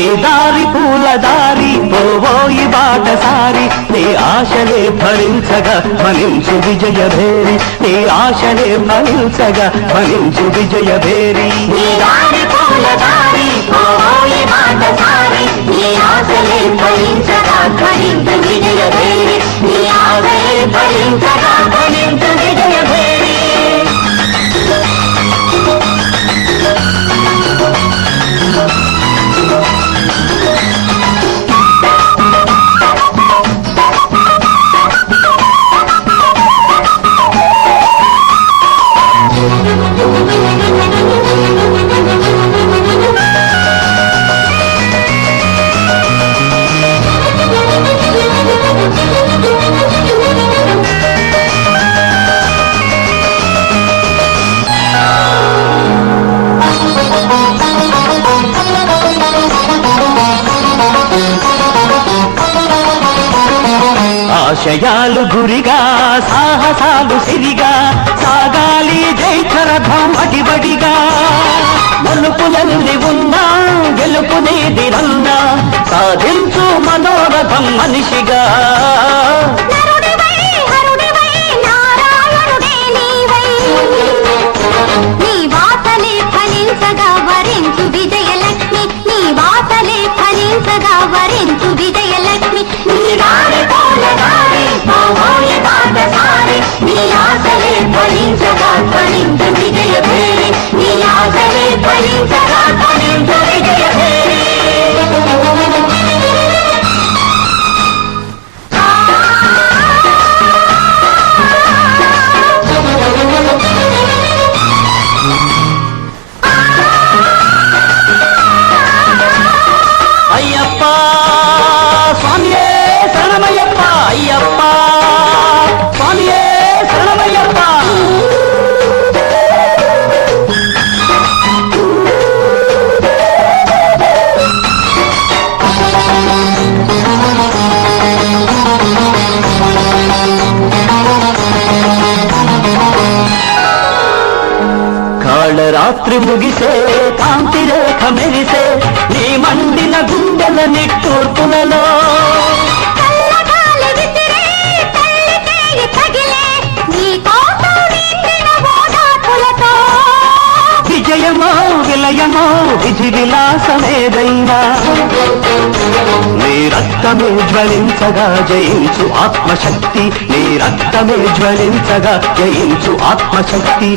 నీ దారి పూల దారి పోవోయి బాటసారి. నీ ఆశలే ఫలించగా ఫలించు విజయ భేరి. నీ ఆశలే ఫలించగా ఫలించు విజయ భేరి. నీ దారి పూల దారి పోవో ఆశయాలు గురిగా సాహసాలు సిరిగా సాగాలి జైచరథం అటిబడిగా మలుపులల్లి ఉన్నా గెలుపునేది రన్నా సాధించు మనోరథం మనిషిగా. అయ్యప్ప స్వామియే శరణమయ్యప్ప అయ్యప్ప. కాళరాత్రి ముగిసే కాంతి రేఖ మెరిసే నీ మండిన గుండెల నిట్టూర్పులలో. విజయమో విలయమో విధి విలాసమేదైనా నీ రక్తమే జ్వలించగా జయించు ఆత్మశక్తి. నీ రక్తమే జ్వలించగా జయించు ఆత్మశక్తి.